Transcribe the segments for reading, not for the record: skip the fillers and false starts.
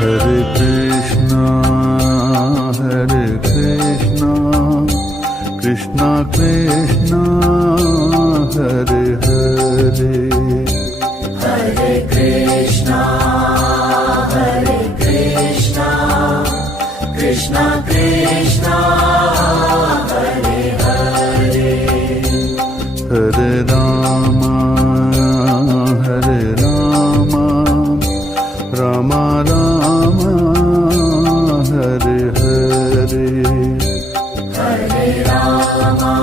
Hare Krishna, Krishna Krishna, Hare Hare. Hare Krishna, Krishna Krishna, Hare Hare. Hare Rama, Rama Rama, Hare Hare. Hare Rama,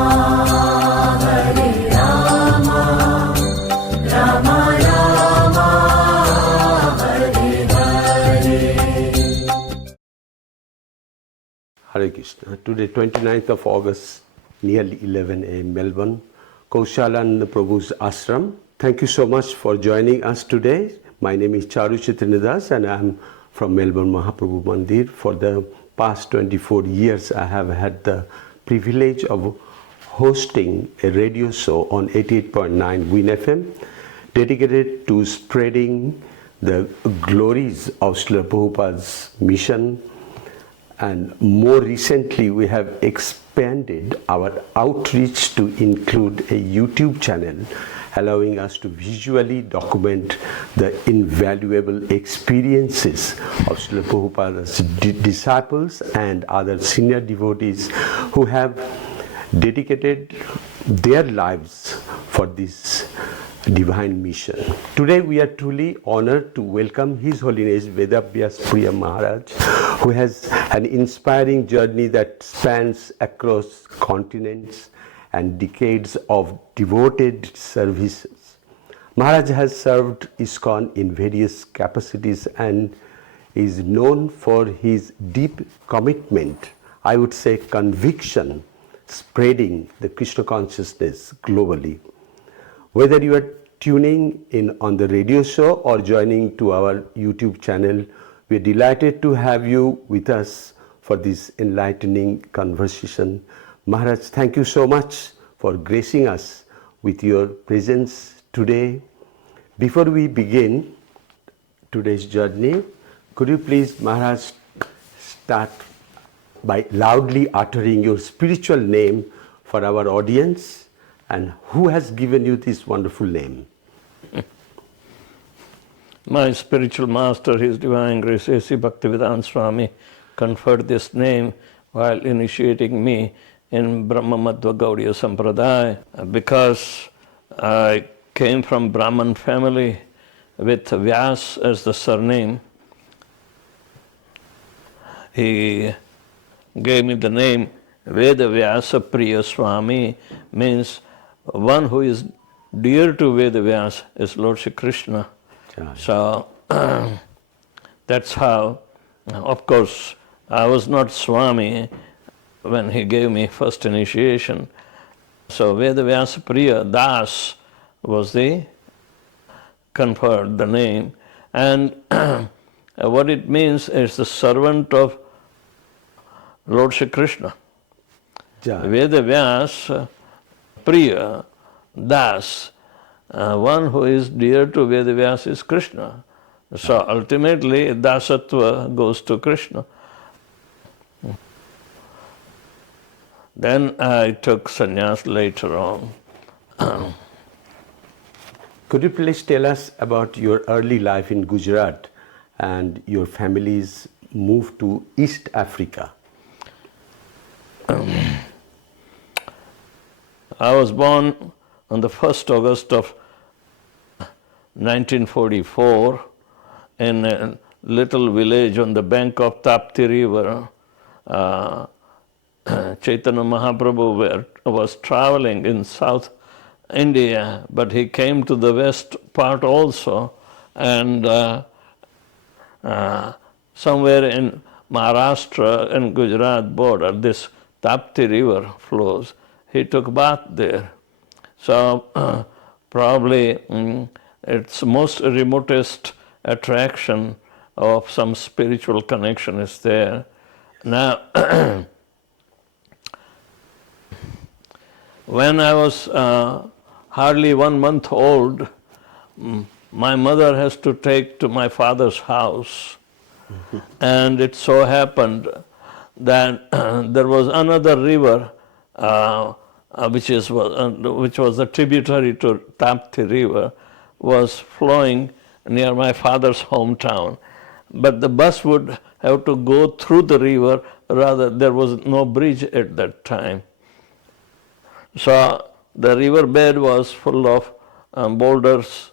Rama Rama, Hare Hare. Hare Krishna. Today, 29th of August, nearly 11 a.m. Melbourne, Kaushalananda Prabhu's ashram. Thank you so much for joining us today. My name is Charu Chitranadas and I am from Melbourne Mahaprabhu Mandir. For the past 24 years, I have had the privilege of hosting a radio show on 88.9 Win FM dedicated to spreading the glories of Srila Prabhupada's mission. And more recently, we have expanded our outreach to include a YouTube channel, allowing us to visually document the invaluable experiences of Srila Prabhupada's disciples and other senior devotees who have dedicated their lives for this divine mission. Today we are truly honored to welcome His Holiness Vedavyasapriya Maharaj, who has an inspiring journey that spans across continents and decades of devoted services. Maharaj has served ISKCON in various capacities and is known for his deep commitment, I would say conviction, spreading the Krishna consciousness globally. Whether you are tuning in on the radio show or joining to our YouTube channel, we are delighted to have you with us for this enlightening conversation. Maharaj, thank you so much for gracing us with your presence today. Before we begin today's journey, could you please, Maharaj, start by loudly uttering your spiritual name for our audience, and who has given you this wonderful name? My spiritual master, His Divine Grace A.C. Bhaktivedanta Swami, conferred this name while initiating me in Brahma Madhva Gaudiya Sampradaya, because I came from Brahman family with Vyas as the surname. He gave me the name Vedavyasapriya Swami, means one who is dear to Vedavyas is Lord Shri Krishna. So that's how, of course, I was not Swami when he gave me first initiation. So Vedavyasapriya Das was the conferred the name, and what it means is the servant of Lord Shri Krishna. Vedavyas Priya Das, one who is dear to Vedavyas is Krishna. So ultimately Dasatva goes to Krishna. Then I took sannyas later on. Could you please tell us about your early life in Gujarat and your family's move to East Africa? I was born on the 1st August of 1944 in a little village on the bank of Tapti River. Chaitanya Mahaprabhu was traveling in South India, but he came to the west part also, and somewhere in Maharashtra and Gujarat border, this Tapti River flows. He took bath there. So probably its most remotest attraction of some spiritual connection is there. Now, when I was hardly 1 month old, my mother has to take to my father's house And it so happened that there was another river which was a tributary to Tapti river, was flowing near my father's hometown. But the bus would have to go through the river, rather there was no bridge at that time. So the river bed was full of boulders.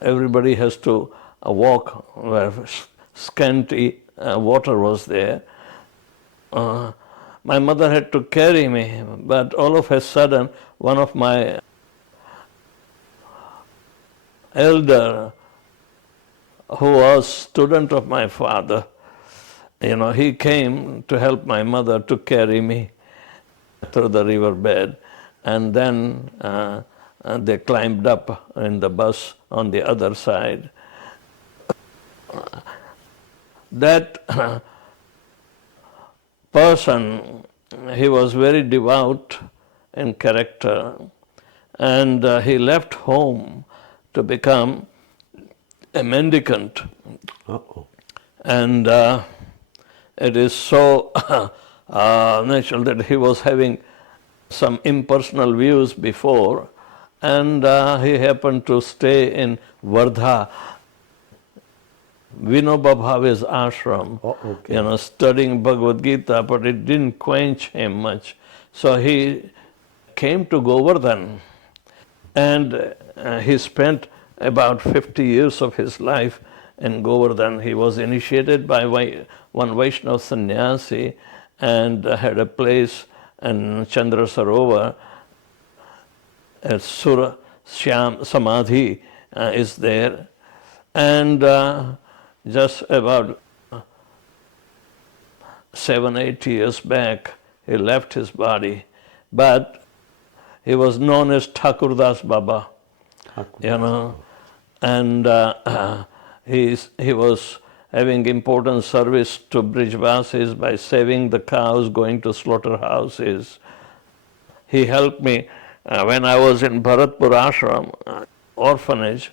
Everybody has to walk where scanty water was there. My mother had to carry me, but all of a sudden one of my elder, who was student of my father, he came to help my mother to carry me through the river bed, and then they climbed up in the bus on the other side. That person, he was very devout in character, and he left home to become a mendicant. Uh-oh. And it is so natural that he was having some impersonal views before, and he happened to stay in Vardha, Vinoba Bhave's ashram, okay. Studying Bhagavad Gita, but it didn't quench him much. So he came to Govardhan, and he spent about 50 years of his life in Govardhan. He was initiated by one Vaishnava sannyasi and had a place in Chandra Sarovar. Sura Shyam Samadhi is there. And just about 7-8 years back, he left his body. But he was known as Thakurdas Baba, and he was having important service to Brijvasis by saving the cows, going to slaughterhouses. He helped me when I was in Bharatpur ashram, orphanage.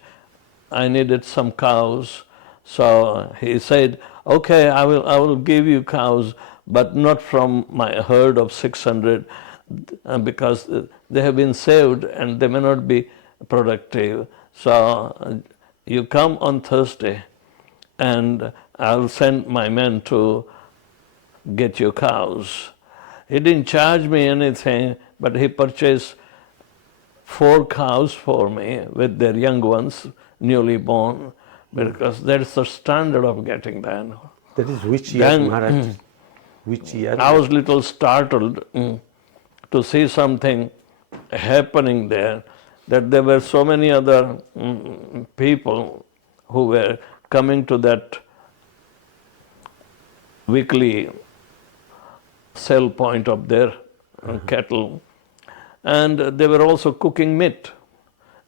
I needed some cows, so he said, "Okay, I will give you cows, but not from my herd of 600, because they have been saved and they may not be productive. So you come on Thursday, and I'll send my men to get you cows." He didn't charge me anything, but he purchased 4 cows for me with their young ones, newly born, because that's the standard of getting that. That is which year, Maharaj? Which year? I was a little startled to see something happening there, that there were so many other people who were coming to that weekly sell point of their cattle, and they were also cooking meat.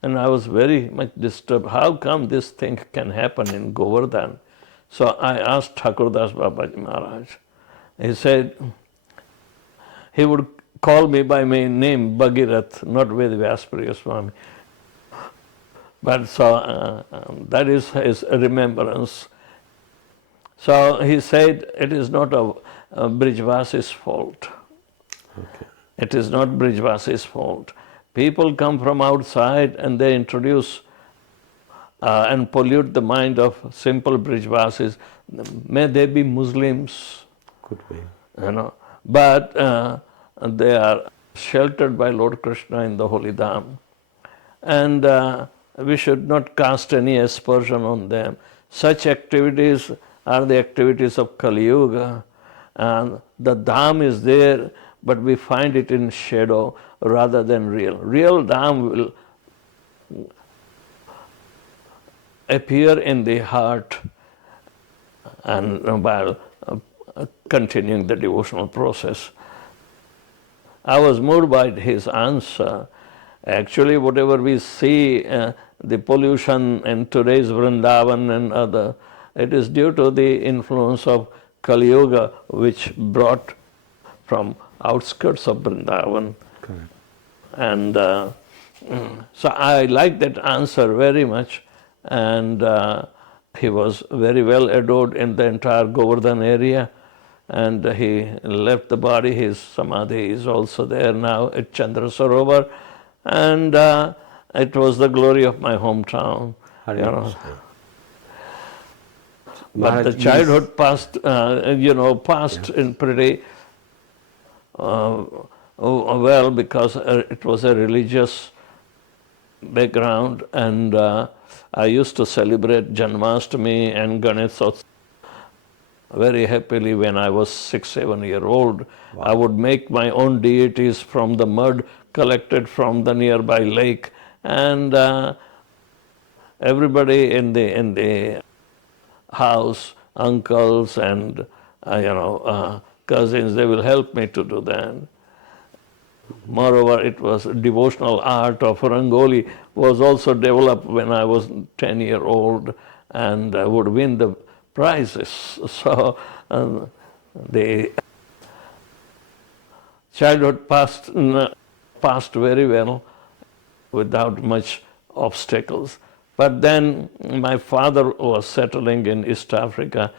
And I was very much disturbed. How come this thing can happen in Govardhan? So I asked Thakurdas Babaji Maharaj. He said he would call me by my name, Bhagirath, not Vedavyasapriya Swami. But so that is his remembrance. So he said it is not a Brijvasi's fault. Okay. It is not Brijvasi's fault. People come from outside and they introduce and pollute the mind of simple Brijvasis. May they be Muslims, Could be. but they are sheltered by Lord Krishna in the Holy Dham. And we should not cast any aspersion on them. Such activities are the activities of Kali Yuga. And the Dham is there, but we find it in shadow rather than real. Real Dham will appear in the heart and while continuing the devotional process. I was moved by his answer. Actually, whatever we see, the pollution in today's Vrindavan and other, it is due to the influence of Kali Yuga, which brought from outskirts of Vrindavan. Correct. And so I like that answer very much, and He was very well adored in the entire Govardhan area, and he left the body. His samadhi is also there now at Chandra Sarovar, and it was the glory of my hometown. Hare You know. Krishna. But the Maharaj, childhood passed in pretty well, because it was a religious background, and I used to celebrate Janmashtami and Ganeshotsav very happily when I was 6-7 years old. Wow. I would make my own deities from the mud collected from the nearby lake, and everybody in the house, uncles and cousins, they will help me to do that. Moreover, it was devotional art of Rangoli was also developed when I was 10 years old, and I would win the prizes. So the childhood passed very well without much obstacles. But then my father was settling in East Africa.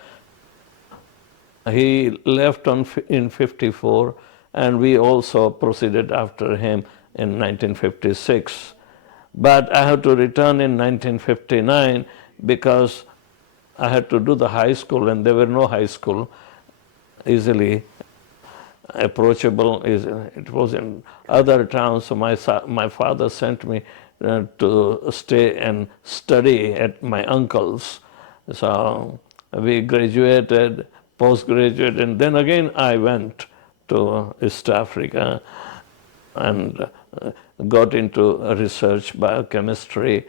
He left in 1954, and we also proceeded after him in 1956. But I had to return in 1959 because I had to do the high school, and there were no high school easily approachable. It was in other towns, so my father sent me to stay and study at my uncle's. So we graduated, postgraduate, and then again I went to East Africa and got into research, biochemistry,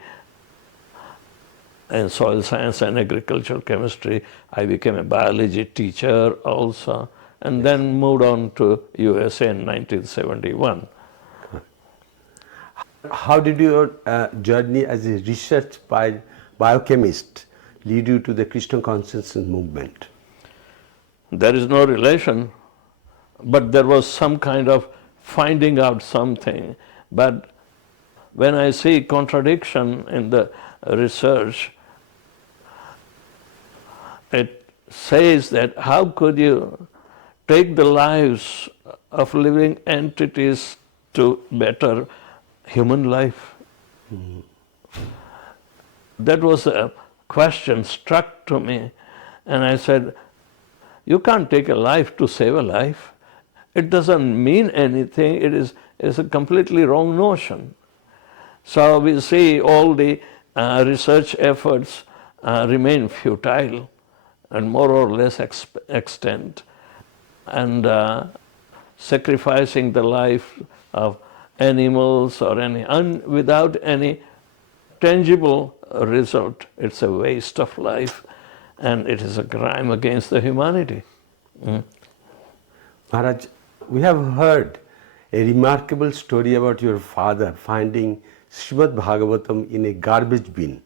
and soil science and agricultural chemistry. I became a biology teacher also, and then moved on to USA in 1971. how did your journey as a research biochemist lead you to the Krishna consciousness movement? There is no relation, but there was some kind of finding out something. But when I see contradiction in the research, it says that how could you take the lives of living entities to better human life? That was a question struck to me, and I said, you can't take a life to save a life. It doesn't mean anything. It's a completely wrong notion. So we see all the research efforts remain futile and more or less extent, and sacrificing the life of animals or without any tangible result. It's a waste of life, and it is a crime against the humanity. Maharaj, we have heard a remarkable story about your father finding Srimad Bhagavatam in a garbage bin.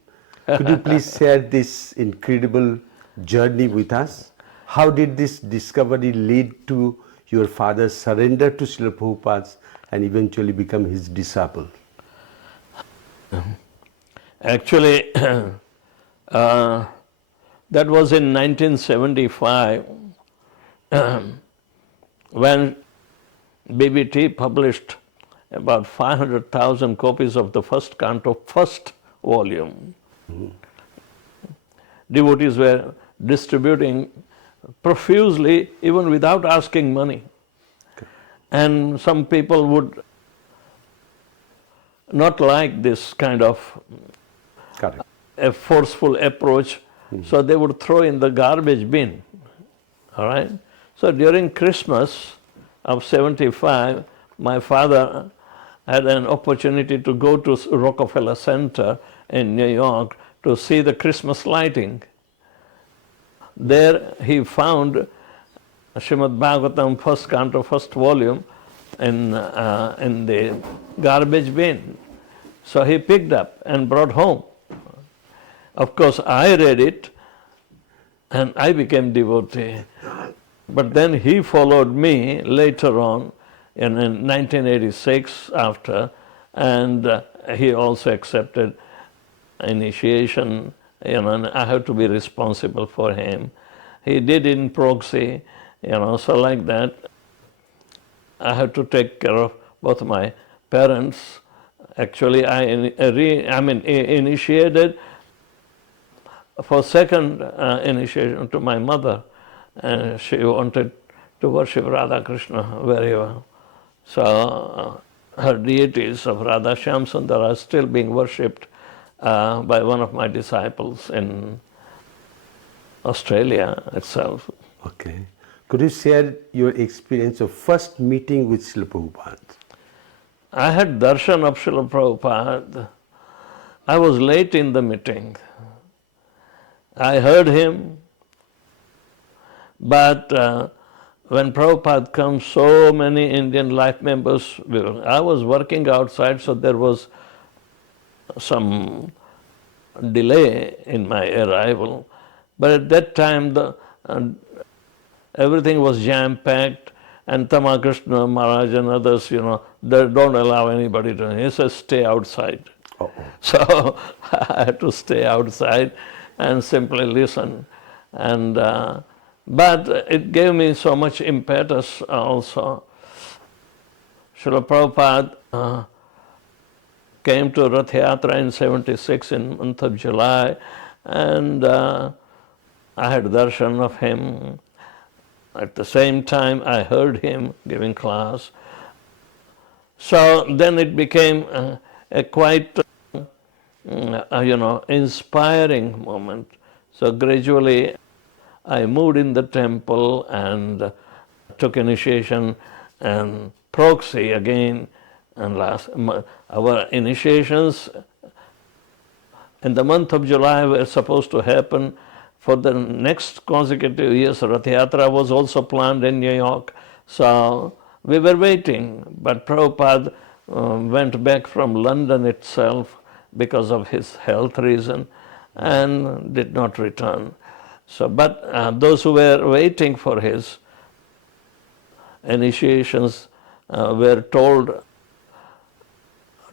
Could you please share this incredible journey with us? How did this discovery lead to your father's surrender to Srila Prabhupada and eventually become his disciple? Actually, that was in 1975 when BBT published about 500,000 copies of the first canto, first volume. Devotees were distributing profusely, even without asking money. And some people would not like this kind of a forceful approach, so they would throw in the garbage bin. All right? So during Christmas of 75, my father had an opportunity to go to Rockefeller Center in New York to see the Christmas lighting. There he found Srimad Bhagavatam, first canto, first volume in the garbage bin. So he picked up and brought home. Of course, I read it and I became devotee. But then he followed me later on in 1986 after, and he also accepted initiation and I have to be responsible for him. He did in proxy, so like that, I have to take care of both my parents. Actually, I initiated for second initiation to my mother, and she wanted to worship Radha Krishna very well. So her deities of Radha Shyam Sundar are still being worshipped by one of my disciples in Australia itself. Okay. Could you share your experience of first meeting with Srila Prabhupada? I had darshan of Srila Prabhupada. I was late in the meeting. I heard him, but when Prabhupada comes, so many Indian life members, I was working outside, so there was some delay in my arrival. But at that time, everything was jam-packed, and Tamakrishna Maharaj and others, they don't allow anybody to. He says, stay outside. Uh-oh. So I had to stay outside and simply listen. And but it gave me so much impetus also. Srila Prabhupada came to Rath Yatra in 76 in month of July, and I had darshan of him. At the same time, I heard him giving class. So then it became a quite, inspiring moment. So gradually, I moved in the temple and took initiation and proxy again. And our initiations in the month of July were supposed to happen. For the next consecutive years, Rath Yatra was also planned in New York. So we were waiting, but Prabhupada went back from London itself because of his health reason and did not return. So, but those who were waiting for his initiations were told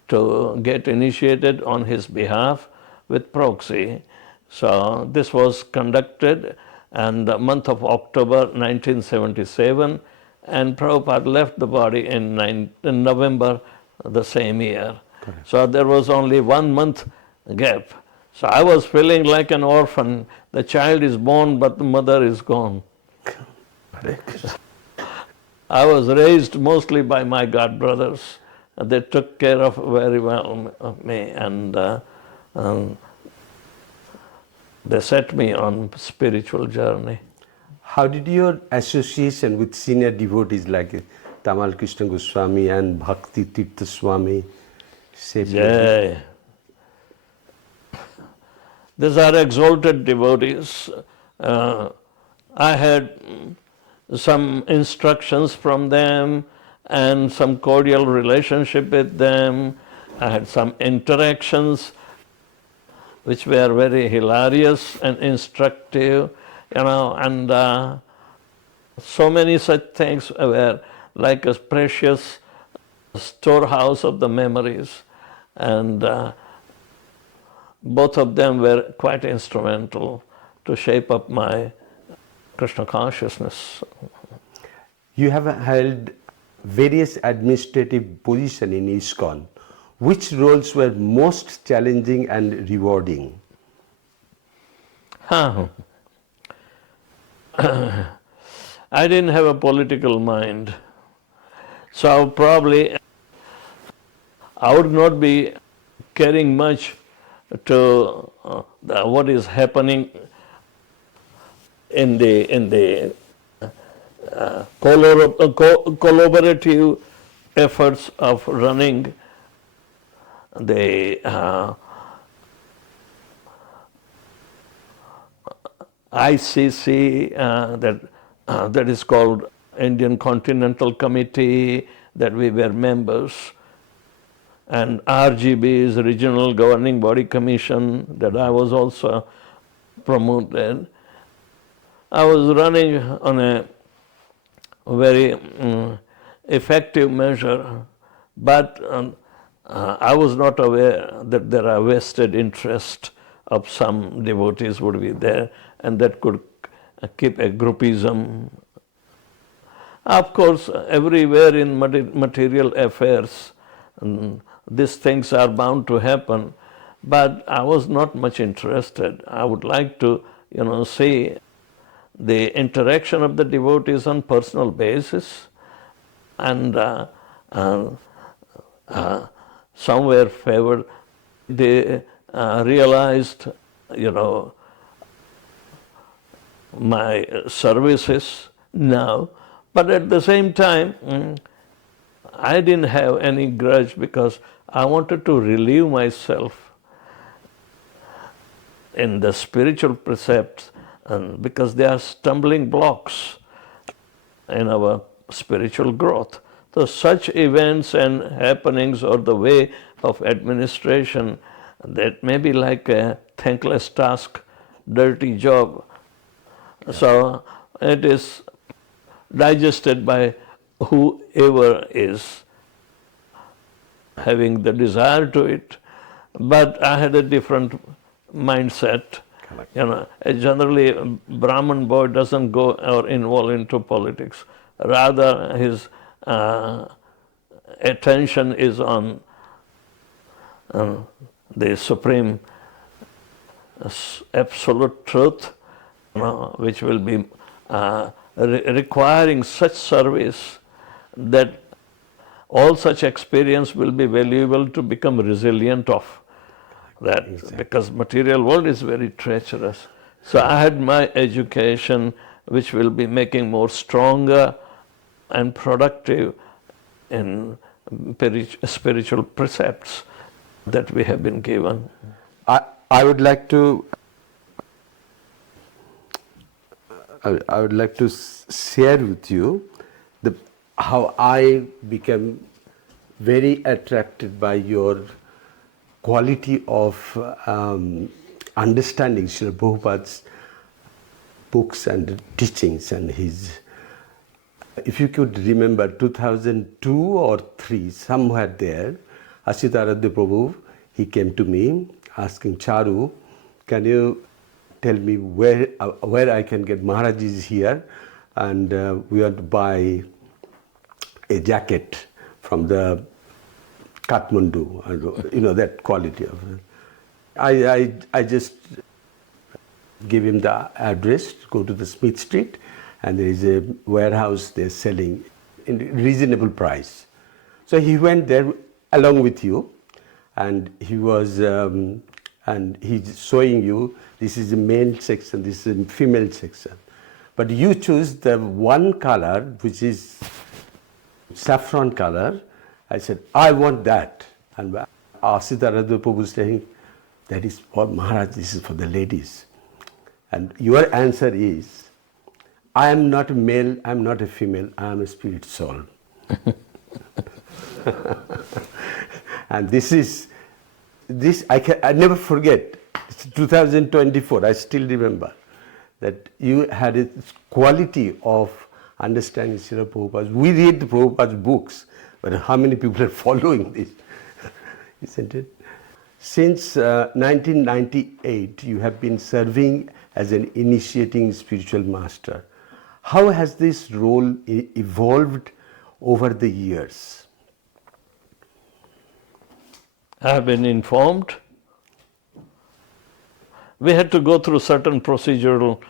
to get initiated on his behalf with proxy. So this was conducted in the month of October 1977, and Prabhupada left the body in November the same year. Correct. So there was only 1 month gap. So I was feeling like an orphan. The child is born, but the mother is gone. Correct. I was raised mostly by my godbrothers. They took care of very well of me, and they set me on spiritual journey. How did your association with senior devotees like Tamal Krishna Goswami and Bhakti Tirtha Swami shape you? Jai. These are exalted devotees. I had some instructions from them and some cordial relationship with them. I had some interactions which were very hilarious and instructive, and so many such things were like a precious storehouse of the memories, and both of them were quite instrumental to shape up my Krishna consciousness. You have held various administrative positions in ISKCON. Which roles were most challenging and rewarding? I didn't have a political mind. So probably I would not be caring much to what is happening in the collaborative efforts of running the ICC, that is called Indian Continental Committee, that we were members, and RGB is Regional Governing Body Commission, that I was also promoted. I was running on a very effective measure, but I was not aware that there are vested interests of some devotees would be there, and that could keep a groupism. Of course, everywhere in material affairs, these things are bound to happen, but I was not much interested. I would like to, see the interaction of the devotees on personal basis, and somewhere favored. They realized, my services now, but at the same time, I didn't have any grudge because I wanted to relieve myself in the spiritual precepts, because they are stumbling blocks in our spiritual growth. So such events and happenings or the way of administration, that may be like a thankless task, dirty job. So it is digested by whoever is having the desire to it. But I had a different mindset. Generally, a Brahman boy doesn't go or involve into politics. Rather, his attention is on the supreme absolute truth, which will be requiring such service that all such experience will be valuable to become resilient of that. Exactly. Because material world is very treacherous. So I had my education, which will be making more stronger and productive in spiritual precepts that we have been given. I would like to share with you how I became very attracted by your quality of understanding Srila Prabhupada's books and teachings and his. If you could remember 2002 or 3, somewhere there, Asitaradya Prabhu, he came to me asking, Charu, can you tell me where I can get Maharajis here, and we want to buy a jacket from the Kathmandu, and, that quality of it. I just give him the address, go to the Smith Street, and there is a warehouse they're selling in reasonable price. So he went there along with you, and he was, and he's showing you, this is the male section, this is the female section. But you choose the one color, which is saffron color. I said, I want that. And Asitaradya Prabhu was saying, that is for Maharaj, this is for the ladies. And your answer is, I am not a male, I am not a female, I am a spirit soul. And this I never forget. It's 2024, I still remember that you had a quality of understanding Srila Prabhupada. We read the Prabhupada's books, but how many people are following this? Isn't it? Since 1998, you have been serving as an initiating spiritual master. How has this role evolved over the years? I have been informed. We had to go through certain procedural,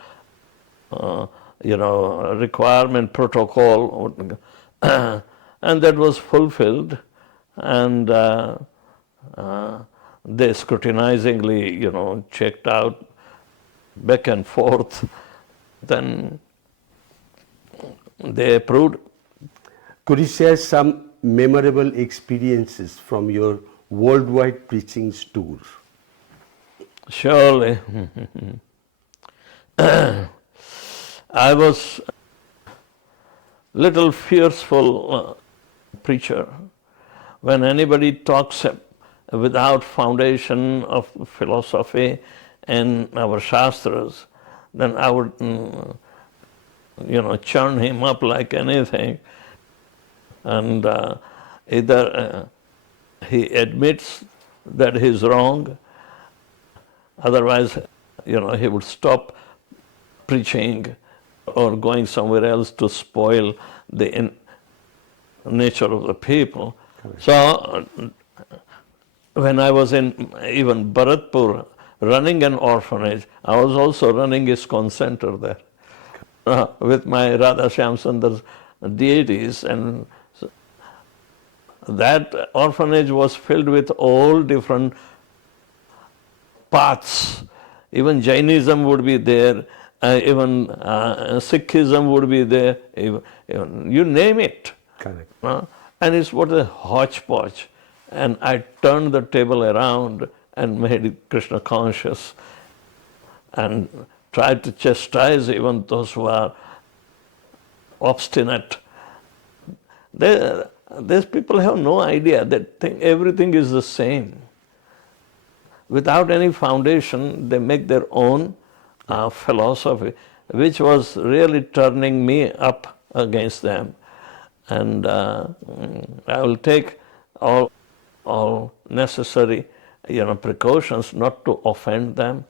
requirement protocol, and that was fulfilled. And they scrutinizingly, checked out back and forth. Then they approved. Could you share some memorable experiences from your worldwide preachings tour? Surely. I was little fearful preacher. When anybody talks without foundation of philosophy and our shastras, then I would, churn him up like anything. And either he admits that he's wrong, Otherwise, he would stop preaching or going somewhere else to spoil the nature of the people. So, when I was in even Bharatpur running an orphanage, I was also running ISKCON center there with my Radha Shyam Sundar deities, and that orphanage was filled with all different paths. Even Jainism would be there, even Sikhism would be there, even you name it. Correct. And it's what a hodgepodge. And I turned the table around and made it Krishna conscious and tried to chastise even those who are obstinate. These people have no idea. They think everything is the same. Without any foundation, they make their own philosophy, which was really turning me up against them. And I will take all necessary precautions not to offend them,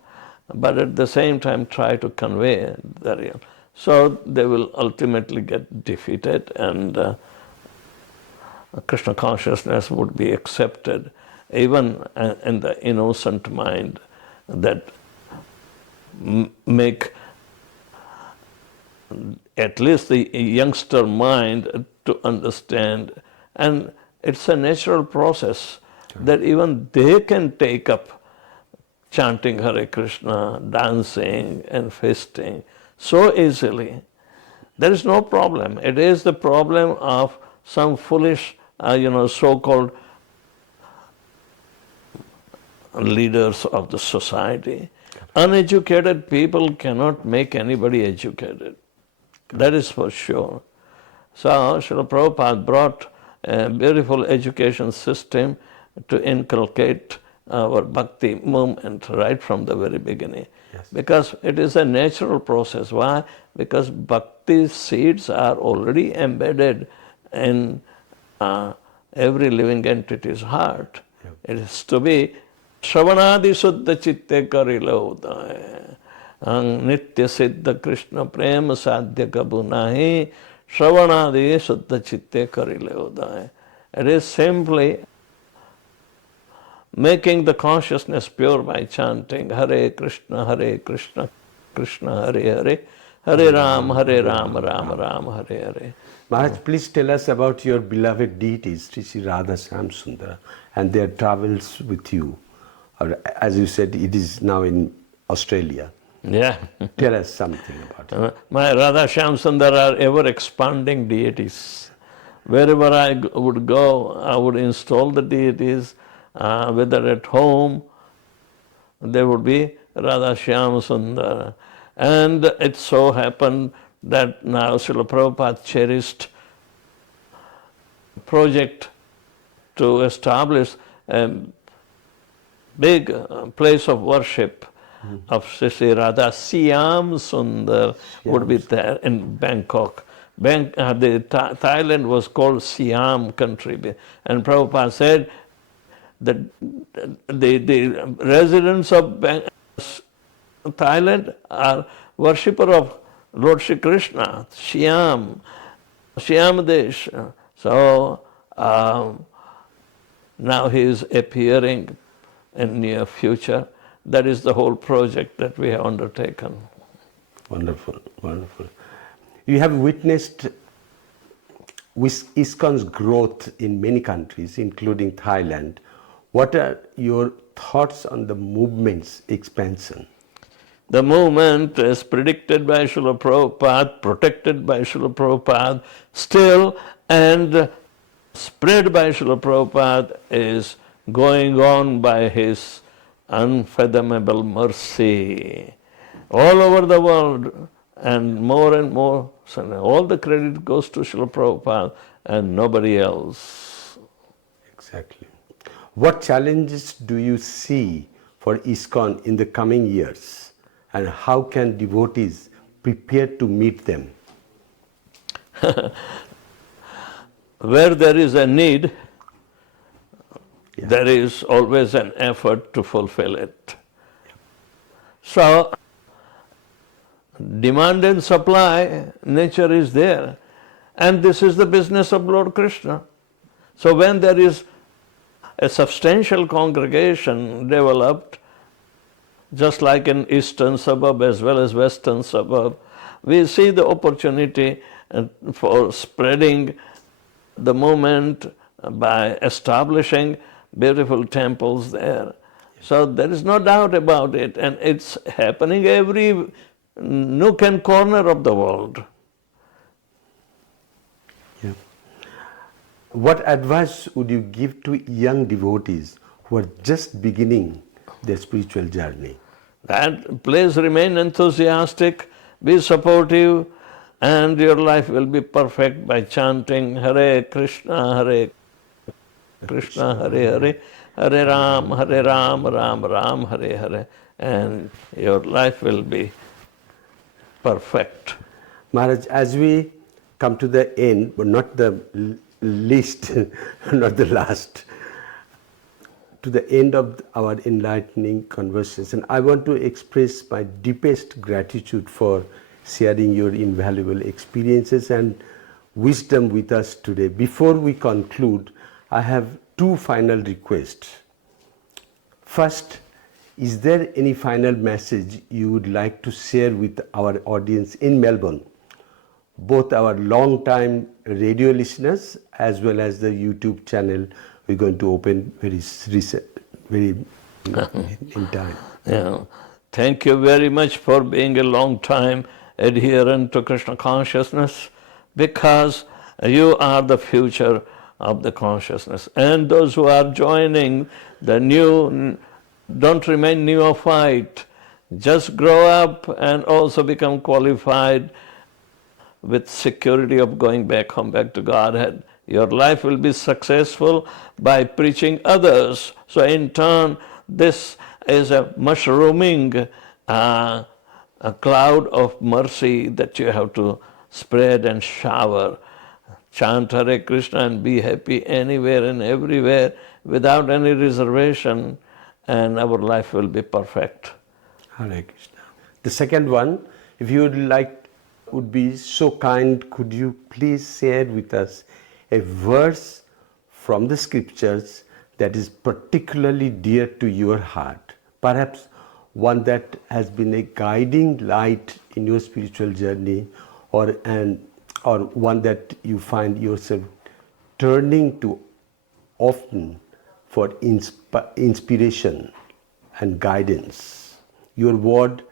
but at the same time try to convey the real. So they will ultimately get defeated, and Krishna consciousness would be accepted even in the innocent mind that make at least the youngster mind to understand. And it's a natural process that even they can take up chanting Hare Krishna, dancing and feasting so easily. There is no problem. It is the problem of some foolish, so-called leaders of the society. Uneducated people cannot make anybody educated. That is for sure. So Srila Prabhupada brought a beautiful education system to inculcate our bhakti movement right from the very beginning. Yes. Because it is a natural process. Why? Because bhakti seeds are already embedded in every living entity's heart. It is to be Shravanadi Suddha Chitte Karilo Nitya Siddha Krishna Prema Sadhya Kabu Nahi Shravanadi Suddha Chitte Karilo. It is simply making the consciousness pure by chanting Hare Krishna, Krishna Hare Hare, Hare Ram, Ram Ram, Hare Hare. Maharaj, please tell us about your beloved deities, Sri Radha Shyam Sundara, and their travels with you. Or, as you said, it is now in Australia. Yeah. Tell us something about it. My Radha Shyam Sundar are ever expanding deities. Wherever I would go, I would install the deities, whether at home, there would be Radha Shyam Sundar. And it so happened that now Srila Prabhupada cherished a project to establish a big place of worship of Sri Radha. Shyam Sundar would be there in Bangkok. Thailand was called Siam country. And Prabhupada said that the residents of Thailand are worshipper of Lord Shri Krishna, Shyam Desh. So now he is appearing in near future. That is the whole project that we have undertaken. Wonderful, wonderful. You have witnessed ISKCON's growth in many countries, including Thailand. What are your thoughts on the movement's expansion? The movement is predicted by Srila Prabhupada, protected by Srila Prabhupada, still, and spread by Srila Prabhupada is going on by his unfathomable mercy all over the world, and more. So all the credit goes to Srila Prabhupada and nobody else. Exactly. What challenges do you see for ISKCON in the coming years, and how can devotees prepare to meet them? Where there is a need, there is always an effort to fulfill it. So, demand and supply, nature is there. And this is the business of Lord Krishna. So when there is a substantial congregation developed, just like in eastern suburb as well as western suburb, we see the opportunity for spreading the movement by establishing beautiful temples there. So there is no doubt about it, and it's happening every nook and corner of the world. Yeah. What advice would you give to young devotees who are just beginning their spiritual journey? That please remain enthusiastic, be supportive, and your life will be perfect by chanting Hare Krishna, Hare Krishna, Hare Hare, Hare Ram, Ram Ram, Hare Hare, and your life will be perfect. Maharaj, as we come to the end, but not the least, not the last, to the end of our enlightening conversation, I want to express my deepest gratitude for sharing your invaluable experiences and wisdom with us today. Before we conclude, I have two final requests. First, is there any final message you would like to share with our audience in Melbourne, both our long-time radio listeners as well as the YouTube channel we're going to open very in time? Yeah. Thank you very much for being a long time adherent to Krishna consciousness, because you are the future of the consciousness. And those who are joining the new, don't remain neophyte, just grow up and also become qualified with security of going back home, back to Godhead. Your life will be successful by preaching others. So in turn, this is a mushrooming a cloud of mercy that you have to spread and shower. Chant Hare Krishna and be happy anywhere and everywhere without any reservation, and our life will be perfect. Hare Krishna. The second one, if you would be so kind, could you please share with us a verse from the scriptures that is particularly dear to your heart? Perhaps one that has been a guiding light in your spiritual journey, or one that you find yourself turning to often for inspiration and guidance. Your word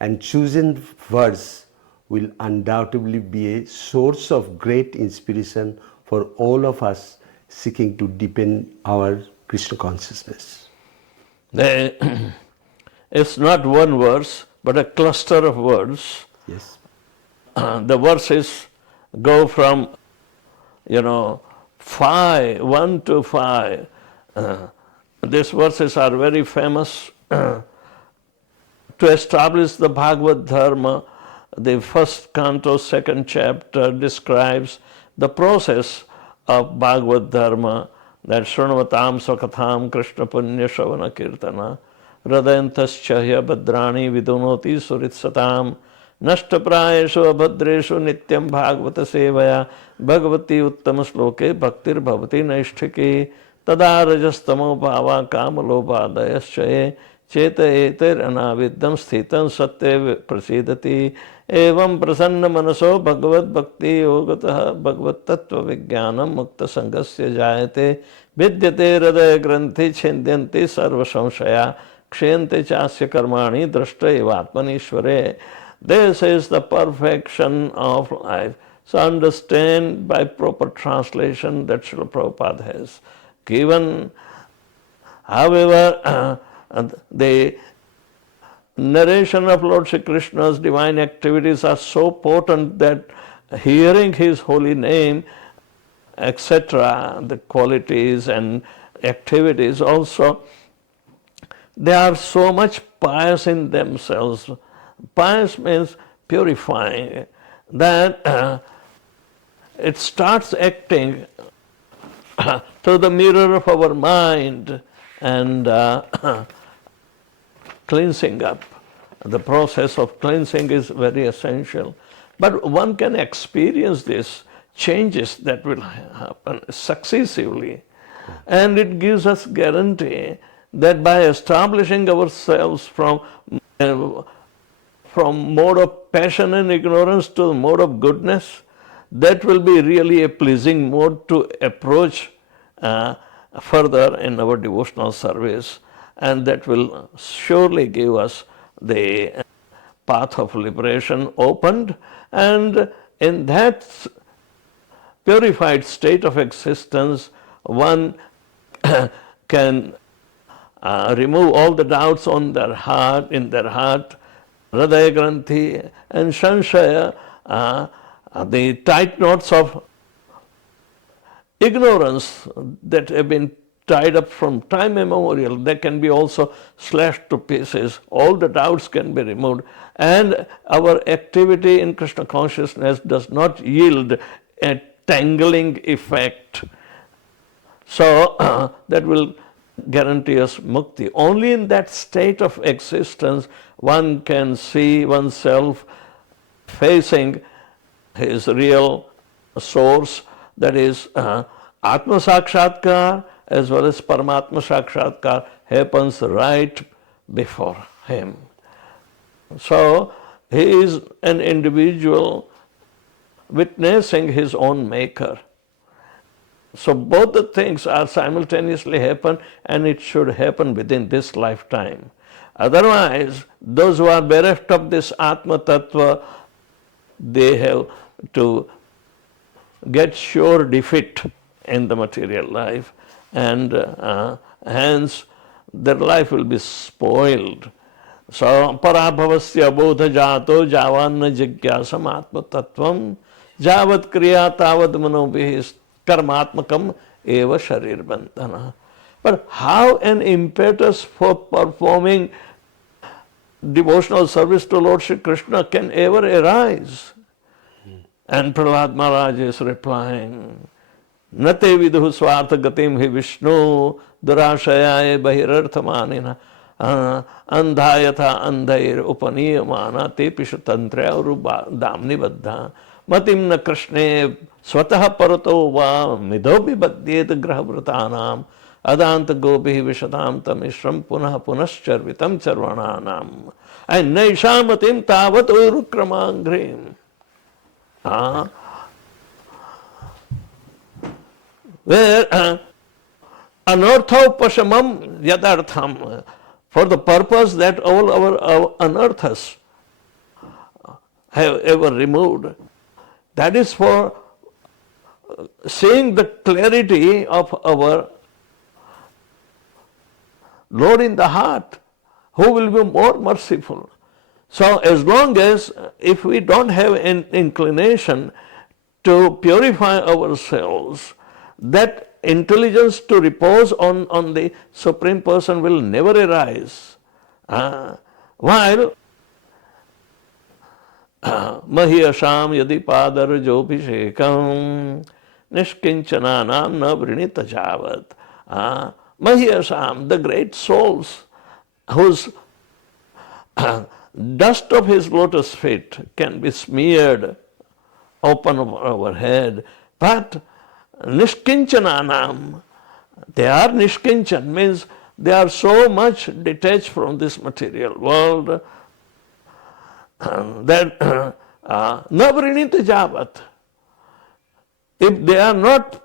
and chosen verse will undoubtedly be a source of great inspiration for all of us seeking to deepen our Krishna consciousness. It's not one verse, but a cluster of words. Yes. The verses go from, 1 to 5. These verses are very famous. To establish the Bhagavad Dharma, the first canto, second chapter describes the process of Bhagavad Dharma, that Shrunavatam Swakatham Krishna Punya Shavana Kirtana Hridayantaschahya Bhadrani Vidunoti Suritsatam Nashtaprayeshu Abhadreshu Nityam Bhagavata Sevaya Bhagavati Uttama Sloke Bhaktir Bhavati Naishtike Tada Rajastamo Bhava Kamalobhadayaschaye Cheta Eter Anaviddam Sthitam Satya Prasidati Evam Prasanna Manaso Bhagavad Bhakti Yogatah Bhagavad Tattva Vijnanam Mukta Sangasya Jayate Vidyate Hridaya Granthi Chindyanti Sarva Samshaya Kshayante Chasya Karmani Drashta Evatmanishvare. This is the perfection of life. So understand by proper translation that Srila Prabhupada has given. However, the narration of Lord Shri Krishna's divine activities are so potent that hearing his holy name, etc., the qualities and activities also, they are so much pious in themselves. Pious means purifying, that it starts acting through the mirror of our mind and cleansing up the process of cleansing is very essential. But one can experience these changes that will happen successively. And it gives us guarantee that by establishing ourselves from mode of passion and ignorance to the mode of goodness, that will be really a pleasing mode to approach further in our devotional service, and that will surely give us the path of liberation opened, and in that purified state of existence one can remove all the doubts in their heart, Hridaya Granthi and Sanshaya, the tight knots of ignorance that have been tied up from time immemorial, they can be also slashed to pieces. All the doubts can be removed, and our activity in Krishna consciousness does not yield a tangling effect. So that will guarantee us mukti. Only in that state of existence one can see oneself facing his real source, that is Atma Sakshatkar as well as Paramatma Sakshatkar happens right before him. So he is an individual witnessing his own maker. So both the things are simultaneously happen, and it should happen within this lifetime. Otherwise, those who are bereft of this Atma Tattva, they have to get sure defeat in the material life, and hence their life will be spoiled. So, parabhavasya bodha jato javanna jigyasam atma tattvam javat kriya tavad manobhis karmatmakam eva sharir bandhana. But how an impetus for performing devotional service to Lord Shri Krishna can ever arise? And Prahlad Maharaj is replying, Nate vidhu swartha gatim hi Vishnu durashayaye bahirarthamanina andhayatha andhair upaniyamana tepishu tantraya damni baddha matim na krishne swataha parato va midhobi baddhet grahavratanam adanta gopi vishatam tamishram punah punascharvitam charvananam and naishamatim tavat urukramangrim. Where anarthopashamam yadartham, for the purpose that all our anarthas have ever removed, that is for seeing the clarity of our Lord in the heart, who will be more merciful. So as long as if we don't have an inclination to purify ourselves, that intelligence to repose on the Supreme Person will never arise. While Mahiyasham yadi padarajobhishekam nishkinchananam na vrinita javat. Mahiyasham, the great souls whose dust of his lotus feet can be smeared upon our head, but Nishkinchananam, they are Nishkinchan, means they are so much detached from this material world that Navrinita Javat, if they are not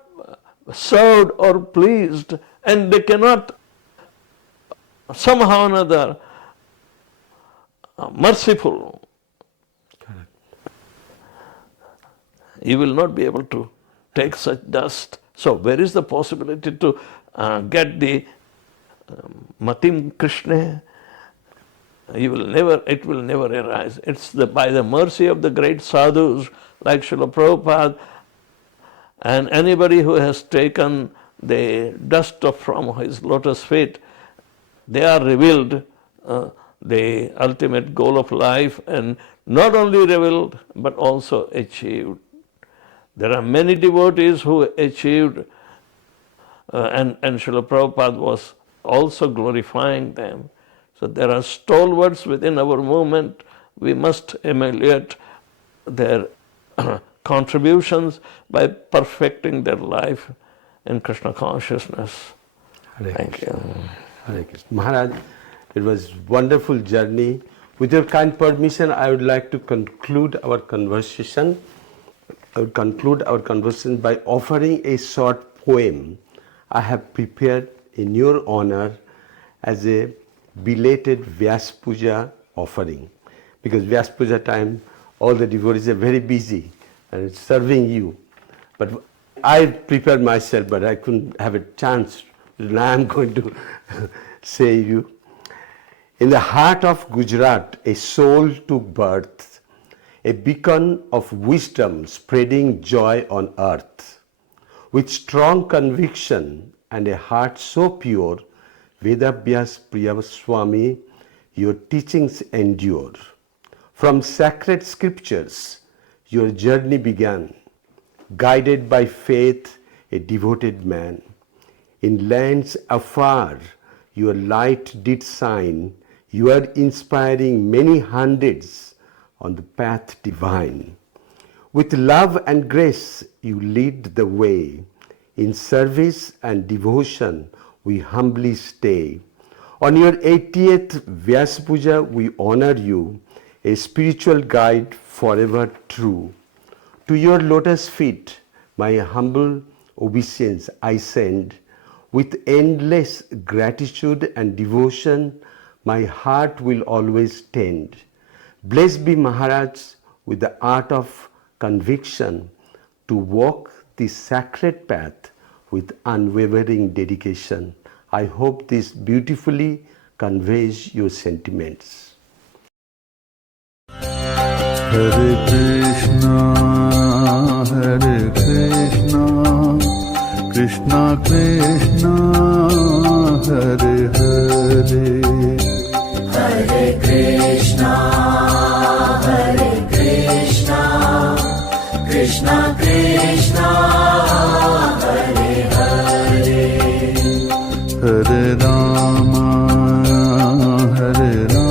served or pleased, and they cannot somehow or another merciful, you will not be able to take such dust. So where is the possibility to get the Matim Krishna? It will never arise. It's by the mercy of the great sadhus like Srila Prabhupada and anybody who has taken the dust from his lotus feet, they are revealed the ultimate goal of life, and not only revealed but also achieved. There are many devotees who achieved, and Srila Prabhupada was also glorifying them. So there are stalwarts within our movement. We must emulate their contributions by perfecting their life in Krishna consciousness. Thank you. Hare Krishna. Maharaj, it was wonderful journey. With your kind permission, I would like to conclude our conversation. I would conclude our conversation by offering a short poem I have prepared in your honor as a belated Vyas Puja offering. Because Vyas Puja time, all the devotees are very busy and serving you. But I prepared myself, but I couldn't have a chance. Now I am going to say you. In the heart of Gujarat, a soul took birth, a beacon of wisdom spreading joy on earth. With strong conviction and a heart so pure, Vedavyasapriya Swami, your teachings endure. From sacred scriptures, your journey began, guided by faith, a devoted man. In lands afar, your light did shine. You are inspiring many hundreds on the path divine. With love and grace, you lead the way. In service and devotion, we humbly stay. On your 80th Vyas Puja, we honor you, a spiritual guide forever true. To your lotus feet, my humble obeisance I send. With endless gratitude and devotion, my heart will always tend. Blessed be Maharaj with the art of conviction to walk the sacred path with unwavering dedication. I hope this beautifully conveys your sentiments. Hare Krishna, Krishna Krishna, Hare Hare, Hare Krishna, Krishna Krishna, Hare Hare, Hare Rama, Hare Rama.